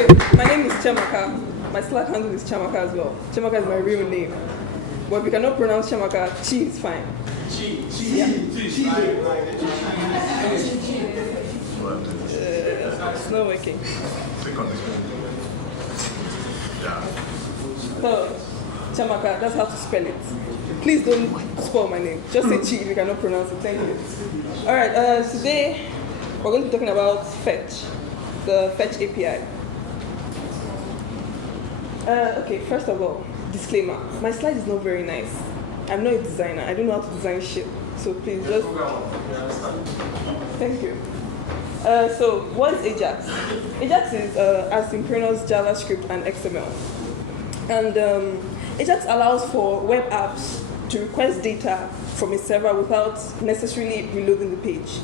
Okay, my name is Chiamaka. My Slack handle is Chiamaka as well. Chiamaka is my real name. But if you cannot pronounce Chiamaka, Chi is fine. It's not working. So, Chiamaka, that's how to spell it. Please don't spell my name. Just say Chi if you cannot pronounce it. Thank you. Alright, today we're going to be talking about Fetch, the Fetch API. Okay, first of all, disclaimer. My slide is not very nice. I'm not a designer. I don't know how to design shit. So please just... Thank you. So what is Ajax? Ajax is asynchronous JavaScript and XML. And Ajax allows for web apps to request data from a server without necessarily reloading the page.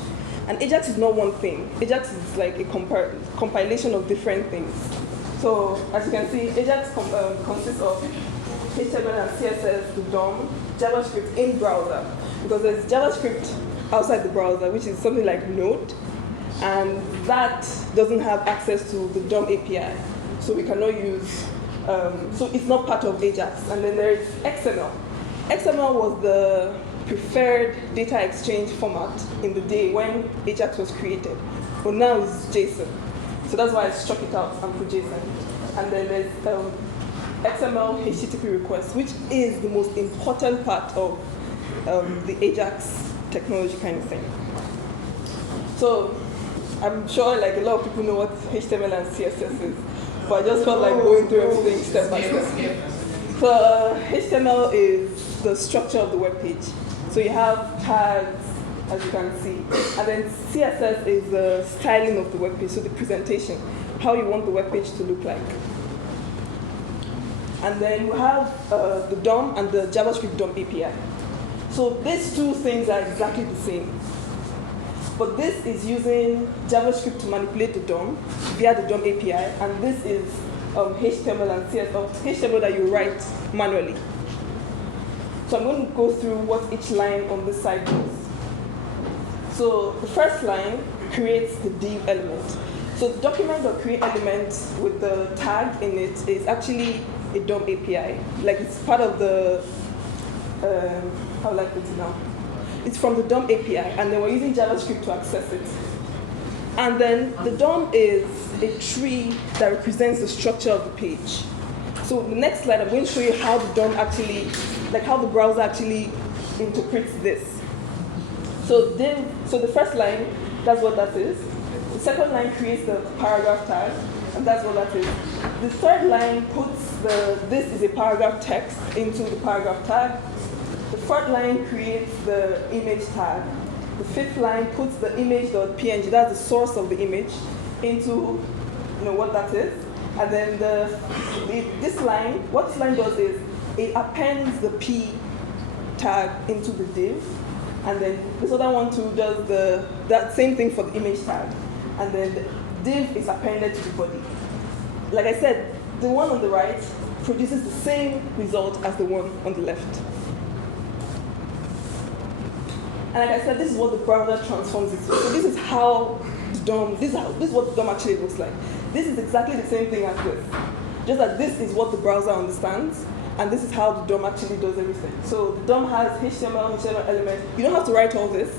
And Ajax is not one thing. Ajax is like a compilation of different things. So as you can see, Ajax consists of HTML and CSS, the DOM, JavaScript in browser. Because there's JavaScript outside the browser, which is something like Node. And that doesn't have access to the DOM API. So we cannot use, so it's not part of Ajax. And then there is XML. XML was the preferred data exchange format in the day when Ajax was created. But now it's JSON. So that's why I struck it out and put JSON. And then there's XML HTTP request, which is the most important part of the Ajax technology kind of thing. So I'm sure like a lot of people know what HTML and CSS is, but I just felt like going through everything step by step. So HTML is the structure of the web page. So you have tags, as you can see, and then CSS is the styling of the web page, so the presentation, how you want the web page to look like. And then you have the DOM and the JavaScript DOM API. So these two things are exactly the same. But this is using JavaScript to manipulate the DOM via the DOM API, and this is HTML and CSS, HTML that you write manually. So I'm going to go through what each line on this side does. So the first line creates the div element. So the document or create element with the tag in it is actually a DOM API. Like it's part of the, how will I put it now? It's from the DOM API, and then we're using JavaScript to access it. And then the DOM is a tree that represents the structure of the page. So the next slide, I'm going to show you how the DOM actually, like how the browser actually interprets this. So the first line, that's what that is. The second line creates the paragraph tag, and that's what that is. The third line puts this is a paragraph text into the paragraph tag. The fourth line creates the image tag. The fifth line puts the image.png, that's the source of the image, into what that is. And then this line, what this line does is it appends the p tag into the div. And then this other one too does that same thing for the image tag. And then the div is appended to the body. Like I said, the one on the right produces the same result as the one on the left. And like I said, this is what the browser transforms it to. So this is how the DOM, this is what the DOM actually looks like. This is exactly the same thing as this. Just that this is what the browser understands, and this is how the DOM actually does everything. So the DOM has HTML elements. You don't have to write all this.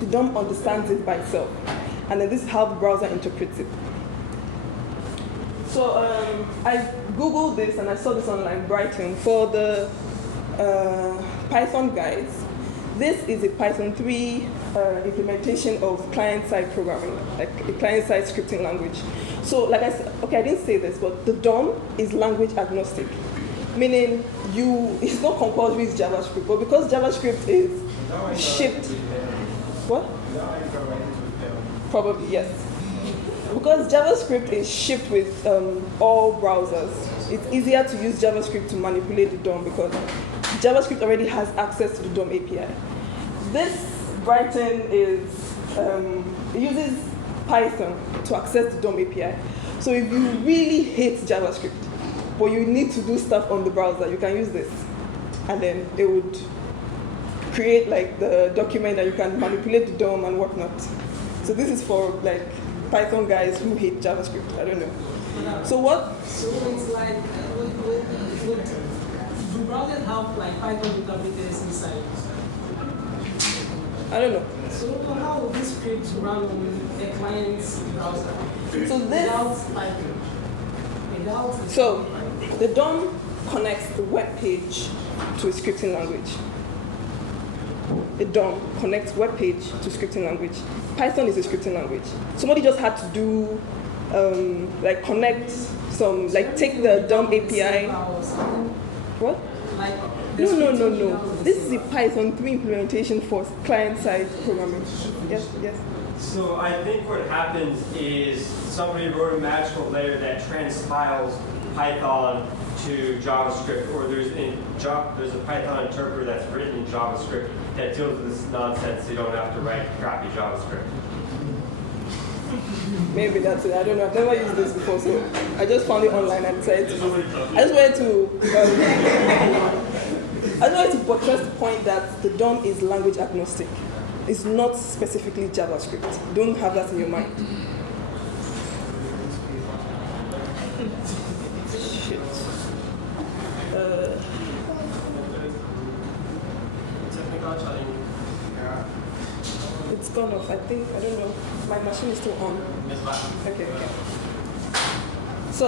The DOM understands it by itself. And then this is how the browser interprets it. So I Googled this, and I saw this online, Brighton, for the Python guys. This is a Python 3 implementation of client-side programming, like a client-side scripting language. So like I said, okay, I didn't say this, but the DOM is language agnostic, meaning it's not compulsory with JavaScript, but because JavaScript is shipped, what? Probably, yes. Because JavaScript is shipped with all browsers, it's easier to use JavaScript to manipulate the DOM because JavaScript already has access to the DOM API. This Brighton it uses Python to access the DOM API. So if you really hate JavaScript, but you need to do stuff on the browser, you can use this. And then it would create like the document that you can manipulate the DOM and whatnot. So this is for like Python guys who hate JavaScript, I don't know. So what? So it's like, would do browsers have like Python interpreters inside? I don't know. So how would this script run on a client's browser? So this. Without Python. Without. So the DOM connects the web page to a scripting language. The DOM connects web page to scripting language. Python is a scripting language. Somebody just had to do like connect some, like take the DOM API. What? No. This is the Python 3 implementation for client-side programming. Yes. So I think what happens is somebody wrote a magical layer that transpiles Python to JavaScript, or there's a Python interpreter that's written in JavaScript that deals with this nonsense so you don't have to write crappy JavaScript. Maybe that's it. I don't know. I've never used this before, so I just found it online and said I just wanted to buttress the point that the DOM is language agnostic. It's not specifically JavaScript. Don't have that in your mind. Shit. It's gone off, I think. I don't know. My machine is still on. Okay. So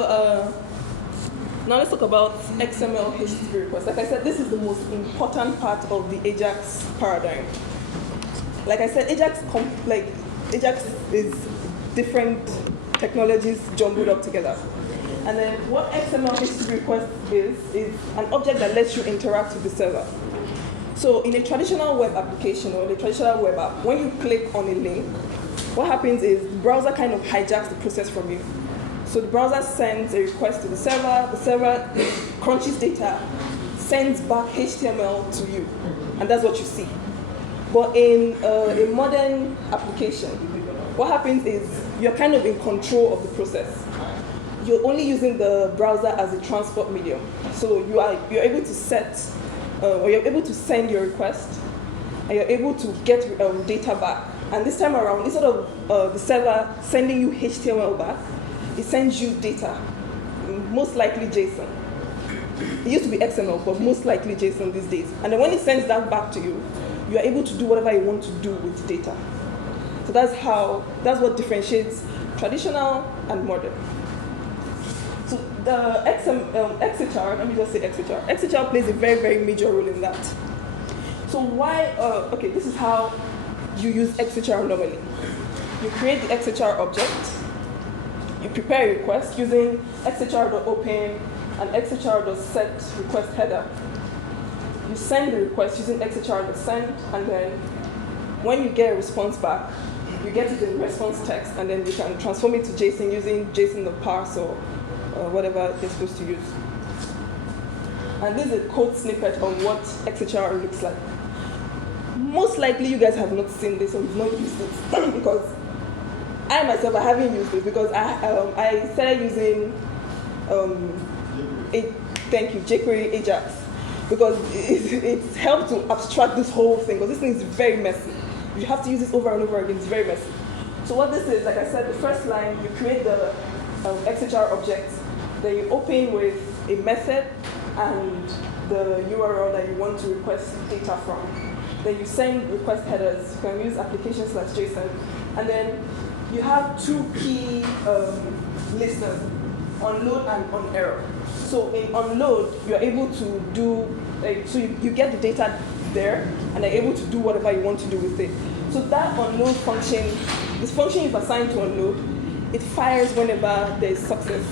now let's talk about XML HTTP requests. Like I said, this is the most important part of the Ajax paradigm. Like I said, Ajax is different technologies jumbled up together. And then what XML HTTP request is an object that lets you interact with the server. So in a traditional web application or in a traditional web app, when you click on a link, what happens is the browser kind of hijacks the process from you. So the browser sends a request to the server crunches data, sends back HTML to you, and that's what you see. But in a modern application, what happens is you're kind of in control of the process. You're only using the browser as a transport medium. So you're able to set, or you're able to send your request, and you're able to get data back. And this time around, instead of the server sending you HTML back, it sends you data, most likely JSON. It used to be XML, but most likely JSON these days. And then when it sends that back to you, you are able to do whatever you want to do with data. So that's what differentiates traditional and modern. So the XHR, let me just say XHR. XHR plays a very, very major role in that. So okay, this is how you use XHR normally. You create the XHR object, you prepare a request using xhr.open and xhr.set request header. You send the request using xhr.send, and then when you get a response back, you get it in response text, and then you can transform it to JSON using JSON.parse or whatever you're supposed to use. And this is a code snippet on what XHR looks like. Most likely you guys have not seen this or you've not used it because I myself, I haven't used it because I started using jQuery Ajax because it's helped to abstract this whole thing because this thing is very messy. You have to use this over and over again, it's very messy. So what this is, like I said, the first line, you create the XHR object, then you open with a method and the URL that you want to request data from. Then you send request headers, you can use application/JSON, and then you have two key listeners, onload and onerror. So in onload, you're able to do, so you get the data there, and you're able to do whatever you want to do with it. So that onload function, this function is assigned to onload, it fires whenever there's success,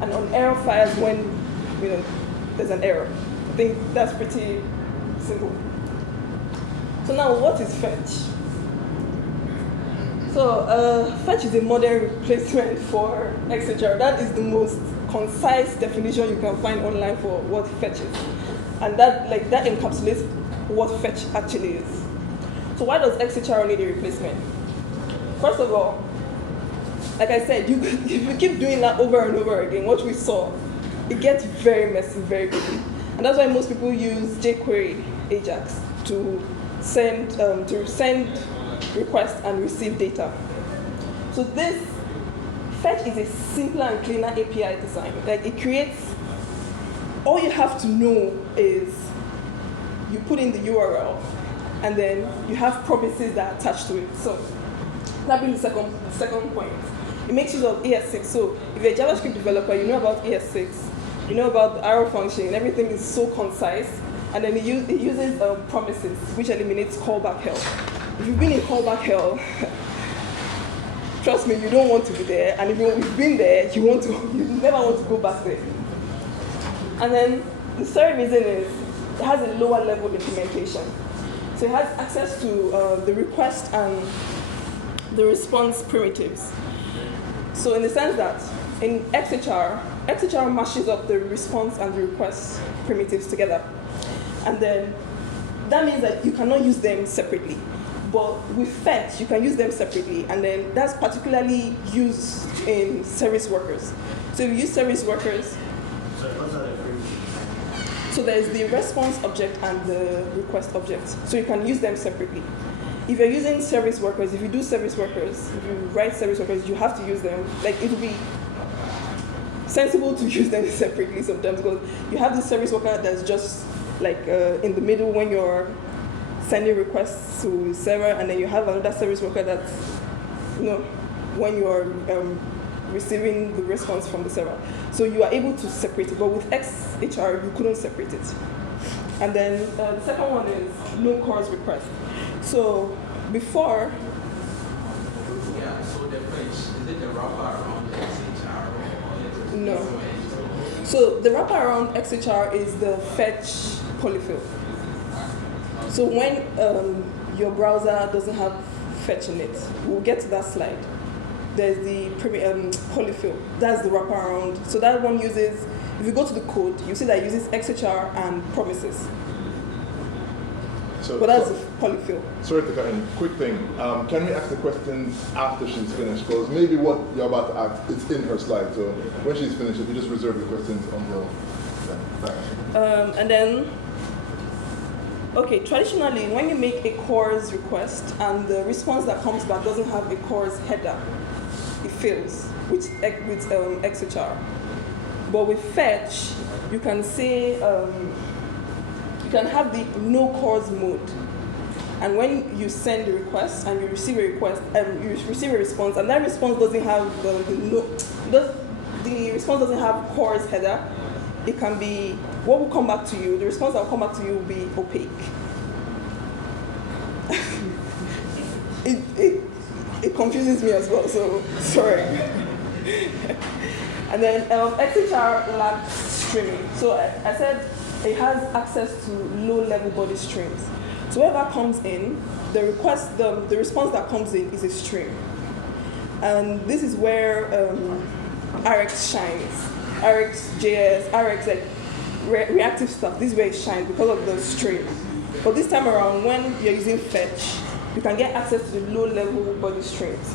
and onerror fires when there's an error. I think that's pretty simple. So now, what is fetch? So fetch is a modern replacement for XHR. That is the most concise definition you can find online for what fetch is. And that encapsulates what fetch actually is. So why does XHR need a replacement? First of all, like I said, if you keep doing that over and over again, what we saw, it gets very messy very quickly. And that's why most people use jQuery Ajax to send requests and receive data. So this fetch is a simpler and cleaner API design. Like it creates, all you have to know is you put in the URL and then you have promises that are attached to it. So that brings the second point. It makes use of ES6. So if you're a JavaScript developer, you know about ES6, you know about the arrow function, everything is so concise. And then it uses promises, which eliminates callback hell. If you've been in callback hell, trust me, you don't want to be there. And if you've been there, you never want to go back there. And then the third reason is it has a lower level implementation. So it has access to the request and the response primitives. So in the sense that in XHR mashes up the response and the request primitives together. And then that means that you cannot use them separately. But with fetch, you can use them separately. And then that's particularly used in service workers. So if you use service workers, so there's the response object and the request object. So you can use them separately. If you're using service workers, if you do service workers, if you write service workers, you have to use them. Like it would be sensible to use them separately sometimes because you have this service worker that's just like in the middle when you're sending requests to server, and then you have another service worker that's, when you're receiving the response from the server. So you are able to separate it, but with XHR, you couldn't separate it. And then the second one is no cause request. So before, so the fetch, is it the wrapper around the XHR? No. So the wrapper around XHR is the fetch polyfill. So when your browser doesn't have fetch in it, we'll get to that slide. There's the polyfill. That's the wraparound. So that one uses, if you go to the code, you see that it uses XHR and promises. But that's the polyfill. Sorry to cut in. Quick thing. Can we ask the questions after she's finished? Because maybe what you're about to ask, it's in her slide. So when she's finished, if you just reserve the questions until then. And then, okay, traditionally, when you make a CORS request and the response that comes back doesn't have a CORS header, it fails with XHR. But with fetch, you can say, you can have the no CORS mode. And when you send a request and you receive a request, you receive a response, and that response doesn't have the response doesn't have CORS header, it can be, what will come back to you, the response that will come back to you will be opaque. It confuses me as well, so sorry. And then XHR lacks streaming. So I said it has access to low-level body streams. So whatever comes in, the response that comes in is a stream. And this is where RX shines. RxJS, RX, like reactive stuff, this is where it shines because of the stream. But this time around, when you're using fetch, you can get access to the low-level body streams.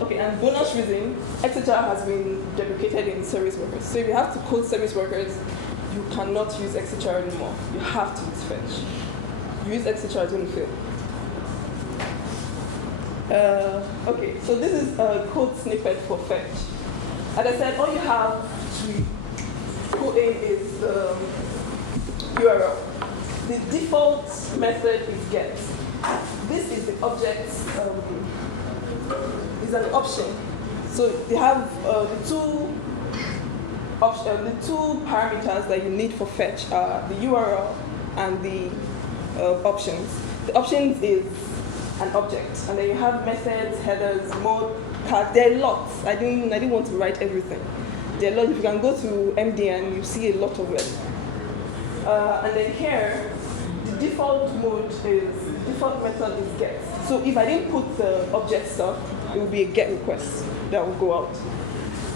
Okay, and bonus reason, XHR has been deprecated in service workers. So if you have to code service workers, you cannot use XHR anymore. You have to use fetch. If you use XHR, it's going to fail. Okay, so this is a code snippet for fetch. As I said, all you have to put in is the URL. The default method is get. This is the object, is an option. So they have the two parameters that you need for fetch are the URL and the options. The options is an object, and then you have methods, headers, mode, cards. There are lots. I didn't want to write everything. There are lots. If you can go to MDN, you see a lot of it. And then here, the default method is get. So if I didn't put the object stuff, it would be a get request that will go out.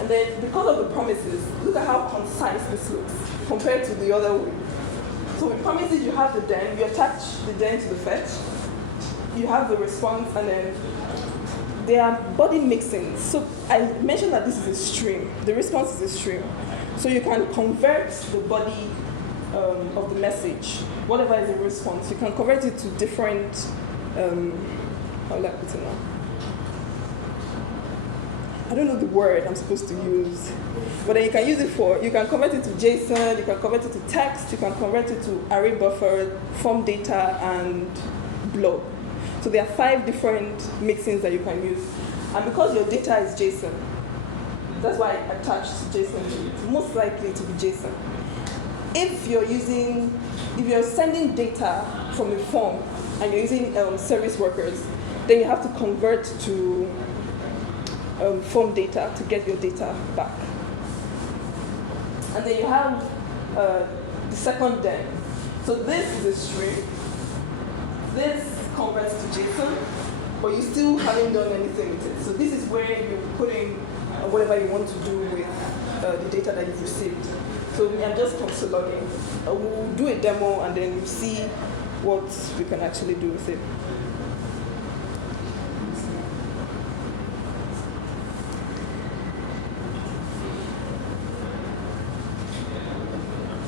And then because of the promises, look at how concise this looks compared to the other way. So with promises, you have the den, you attach the den to the fetch, you have the response, and then there are body mixins. So I mentioned that this is a stream. The response is a stream. So you can convert the body of the message, whatever is the response, you can convert it to different, how will I put it now? I don't know the word I'm supposed to use, but then you can use it you can convert it to JSON, you can convert it to text, you can convert it to array buffer, form data, and blob. So there are 5 different mixins that you can use. And because your data is JSON, that's why I attached JSON. It's most likely to be JSON. If you're sending data from a form and you're using service workers, then you have to convert to form data to get your data back. And then you have the second den. So this is a string. This converts to JSON, but you still haven't done anything with it. So this is where you put in whatever you want to do with the data that you've received. So I'm just console logging. We'll do a demo and then we'll see what we can actually do with it.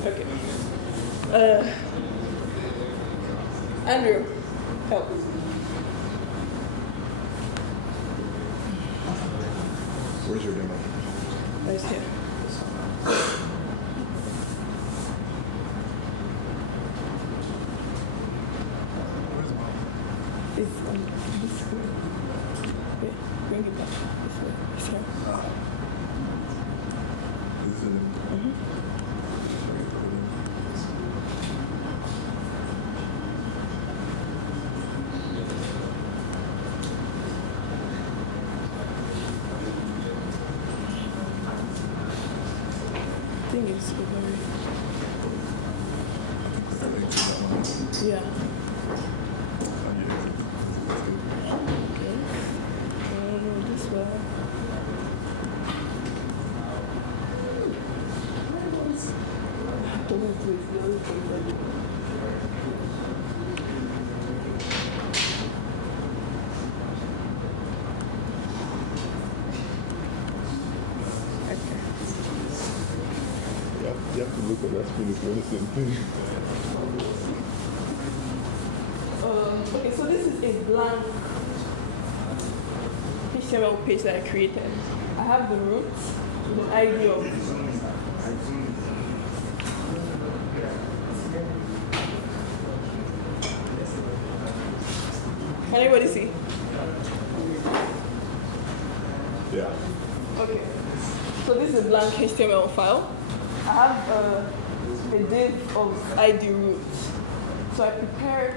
Okay. Andrew, help. Where's your demo? Right here. It's on this screen. Wait, bring it back. This way. It's here. Is it in? I think it's yeah. Okay. This way. You have to look at that screen if you're the same thing. Okay, so this is a blank HTML page that I created. I have the root with an ID of Can anybody see? Yeah. Okay. So this is a blank HTML file. I have a div of ID root. So I prepared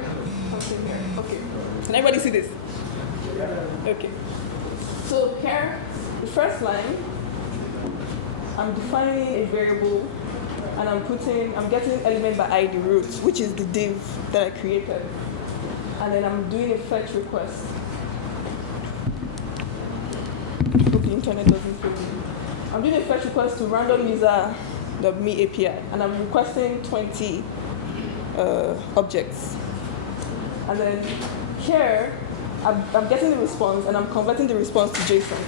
something here. Okay. Can everybody see this? Okay. So here, the first line, I'm defining a variable and I'm getting an element by ID root, which is the div that I created. And then I'm doing a fetch request. Hope the internet doesn't fail me. I'm doing a fetch request to random user.me API, and I'm requesting 20 objects. And then here, I'm getting the response, and I'm converting the response to JSON.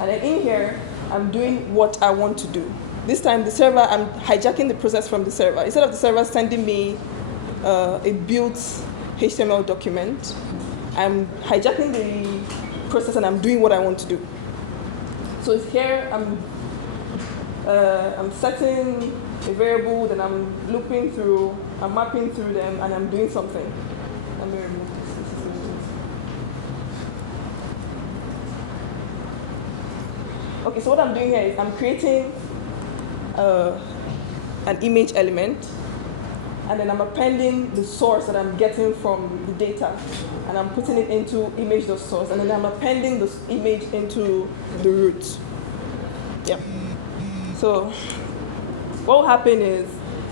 And then in here, I'm doing what I want to do. This time, the server, I'm hijacking the process from the server. Instead of the server sending me a built HTML document, I'm hijacking the process and I'm doing what I want to do. So here, I'm setting a variable, then I'm looping through, I'm mapping through them, and I'm doing something. Let me remove this. Okay, so what I'm doing here is I'm creating an image element, and then I'm appending the source that I'm getting from the data, and I'm putting it into image.source, and then I'm appending the image into the root. Yeah. So what will happen is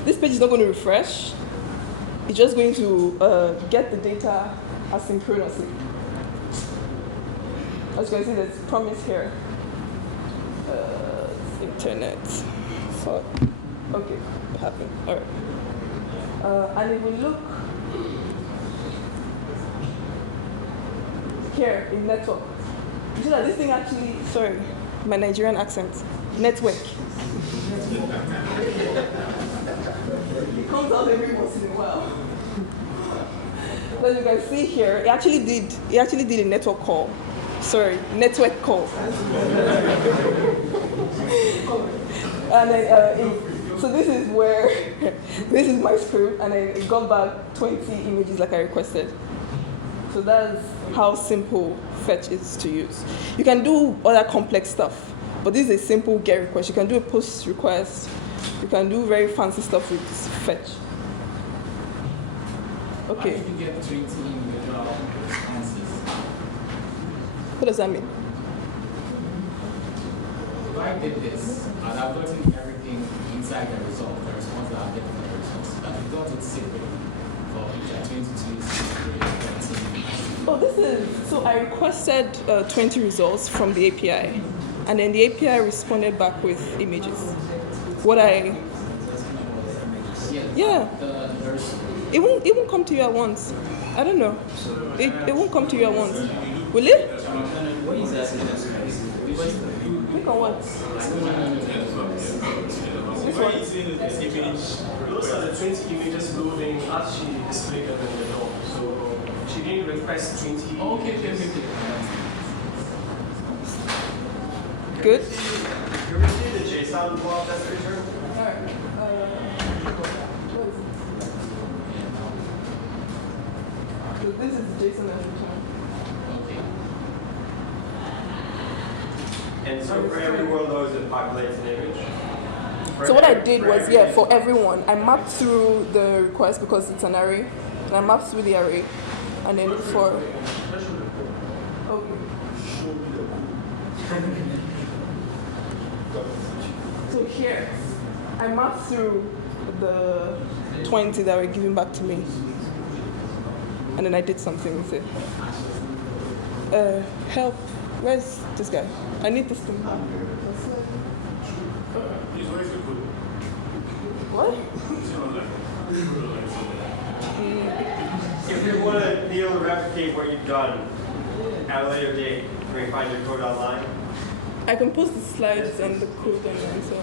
this page is not going to refresh. It's just going to get the data asynchronously. As you can see, there's promise here. Internet. So, okay, what happened? All right. And if we look here in network, you see that this thing actually, sorry, my Nigerian accent, network. It comes out every once in a while. As you can see here, it actually did a network call. sorry, network call. And then, so this is where, this is my script, and then it got back 20 images like I requested. So that's how simple fetch is to use. You can do other complex stuff, but this is a simple GET request. You can do a post request. You can do very fancy stuff with fetch. Okay. Why did you get 20 individual responses? What does that mean? If I did this, I'd have gotten everything inside the result, the response that I'm getting from the results. But if you got it separate for each 22, 13, Oh, this is, so I requested 20 results from the API, and then the API responded back with images. What I, yeah, it won't come to you at once. I don't know. It won't come to you at once. Will it? Click on what? Those are the 20 images loading as she displayed them in the DOM. So she didn't request 20. Okay. Good. You received the JSON blob that's returned? So this is JSON as return. And so for every one of those, it populates an image? So what I did was, for everyone, I mapped through the request because it's an array, and I mapped through the array, and then for. Okay. So here, I mapped through the 20 that were given back to me, and then I did something with it. Help. Where's this guy? I need this thing. What? If you want to be able to replicate what you've done at a later date, can we find your code online? I can post the slides and the code online, so.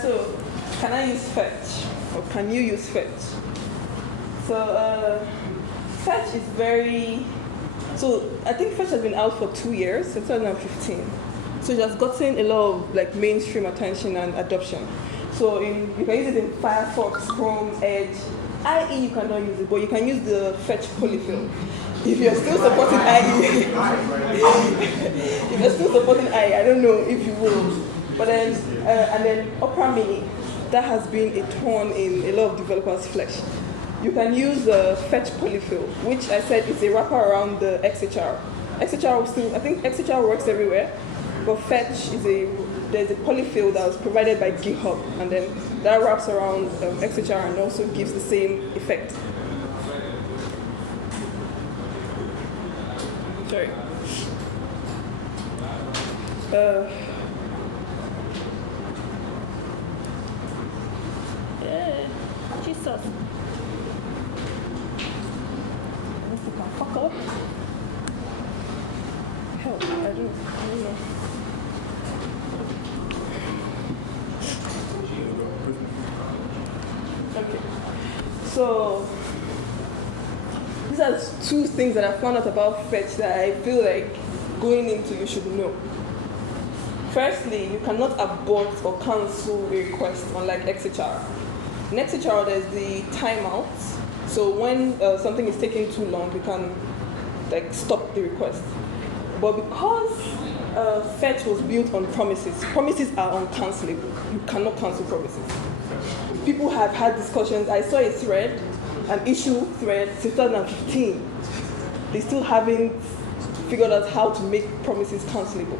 So, can I use fetch? Or can you use fetch? So, fetch is very. So, I think fetch has been out for 2 years, since 2015. So, it has gotten a lot of mainstream attention and adoption. So, you can use it in Firefox, Chrome, Edge. IE, you cannot use it, but you can use the fetch polyfill. If you're still supporting IE, if you're still supporting IE, I don't know if you will. But then, and then Opera Mini, that has been a thorn in a lot of developers' flesh. You can use fetch polyfill, which I said is a wrapper around the XHR. XHR still, I think XHR works everywhere, but fetch there's a polyfill that was provided by GitHub, and then that wraps around XHR and also gives the same effect. Sorry. Jesus. This can fuck up. Help, I don't know. Okay. So these are 2 things that I found out about fetch that I feel like going into you should know. Firstly, you cannot abort or cancel a request unlike XHR. In XHR, there's the timeout. So when something is taking too long, you can stop the request. But because fetch was built on promises are uncancelable. You cannot cancel promises. People have had discussions. I saw a thread, an issue thread, since 2015. They still haven't figured out how to make promises cancelable.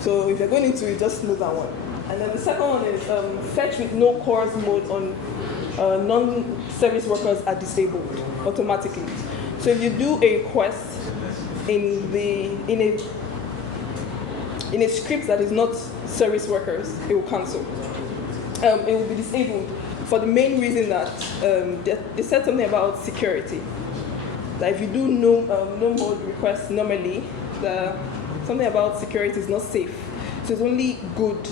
So if you're going into it, just know that one. And then the second one is fetch with no CORS mode on non-service workers are disabled automatically. So if you do a request in a script that is not service workers, it will cancel. It will be disabled for the main reason that they said something about security. That if you do no mode requests normally, something about security is not safe. So it is only good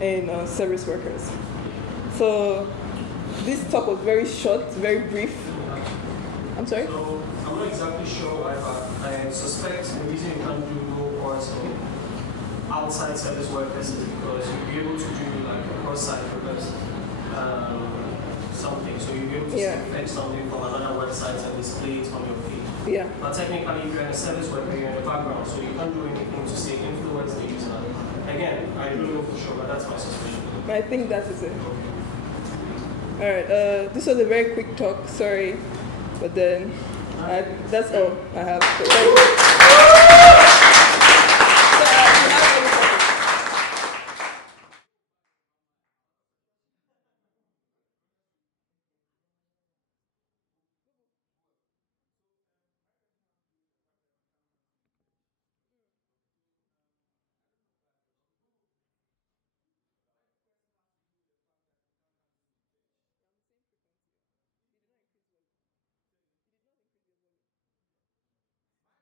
in service workers. So this talk was very short, very brief. I'm sorry? So I'm not exactly sure why, but I suspect the reason you can't do more parts of outside service workers is because you'll be able to do like a cross-site request something. So you'll be able to fetch something from another website and display it on your feed. Yeah. But technically, if you're in a service worker, you're in the background, so you can't do anything to say influence the user. Again, I don't know for sure, but that's my suspicion. I think that is it. All right. This was a very quick talk. Sorry, but then that's all I have. So, thank you.